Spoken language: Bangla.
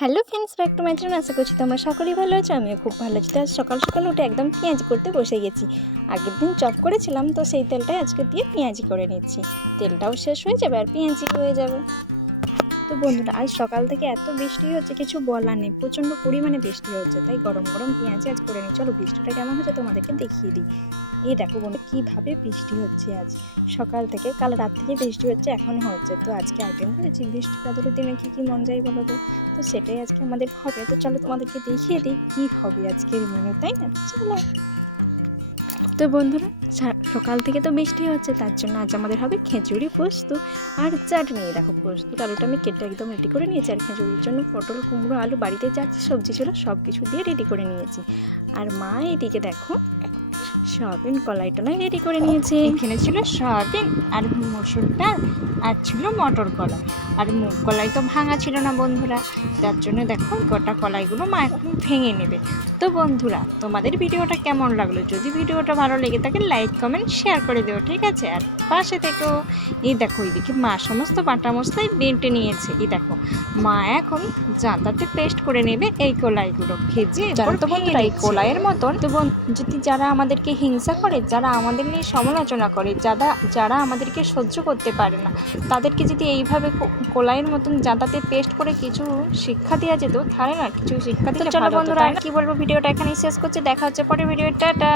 Hello friends, back to my channel. আশা করছি তোমরা সকলেই ভালো আছো। আমিও খুব ভালো আছি। আজ সকাল সকাল উঠে একদম পেঁয়াজি করতে বসে গেছি। আগের দিন চপ করেছিলাম, তো সেই তেলটাই আজকে দিয়ে পেঁয়াজি করে নিচ্ছি। তেলটাও শেষ হয়ে যাবে আর পেঁয়াজি হয়ে যাবে। তো বন্ধুরা, আজ সকাল থেকে এত বৃষ্টি হচ্ছে, কিছু বলার নেই। প্রচণ্ড পরিমাণে বৃষ্টি হচ্ছে, তাই গরম গরম পেঁয়াজি আজ করে নিই। চলো বৃষ্টিটা কেমন হচ্ছে তোমাদেরকে দেখিয়ে দিই। এই দেখো বন্ধু, কীভাবে বৃষ্টি হচ্ছে আজ সকাল থেকে। কাল রাত থেকে বৃষ্টি হচ্ছে, এখনও হচ্ছে। তো আজকে আইটেম করেছি বৃষ্টি বাদলের দিনে কী কী মন যায় বলো তো সেটাই আজকে আমাদের হবে। তো চলো তোমাদেরকে দেখিয়ে দিই কী হবে আজকের মেনু, তাই না? চলো। তো বন্ধুরা, সকাল থেকে তো বৃষ্টি হচ্ছে, তার জন্য আজ আমাদের হবে খিচুড়ি, পোস্ত আর চাটনি। দেখো পোস্ত আলুটা আমি কেটে একদম রেডি করে নিয়েছি, আর খিচুড়ির জন্য পটল, কুমড়ো, আলু বাড়িতে যা সবজি ছিল সব কিছু দিয়ে রেডি করে নিয়েছি। আর মা এদিকে দেখো সয়াবিন কলাই টলাই রেডি করে নিয়েছে। এখানে ছিল সয়াবিন আর মসুর ডাল, আর ছিল মটর কলাই। আর মুগ কলাই তো ভাঙা ছিল না বন্ধুরা, যার জন্য দেখো গোটা কলাইগুলো মা এখন ভেঙে নেবে। তো বন্ধুরা, তোমাদের ভিডিওটা কেমন লাগলো? যদি ভিডিওটা ভালো লেগে থাকে লাইক কমেন্ট শেয়ার করে দিও, ঠিক আছে? আর পাশে থেকেও। এই দেখো এইদিকে মা সমস্ত বাটা মশলাই বেটে নিয়েছে। এই দেখো মা এখন জাঁতাতে পেস্ট করে নেবে এই কলাইগুলো ভেজে। তো বন্ধুরা, এই কলাইয়ের মতন তো যদি যারা আমাদেরকে হিংসা করে, যারা আমাদের নিয়ে সমালোচনা করে, যারা আমাদেরকে সহ্য করতে পারে না, তাদেরকে যদি এইভাবে কলাইয়ের মতন জাঁতাতে পেস্ট করে কিছু শিক্ষা দেওয়া যেত, তাহলে না কিছু শিক্ষা দিলে। চলো বন্ধুরা, কি বলবো, ভিডিওটা এখানেই শেষ করছি। দেখা হচ্ছে পরের ভিডিও। টাটা।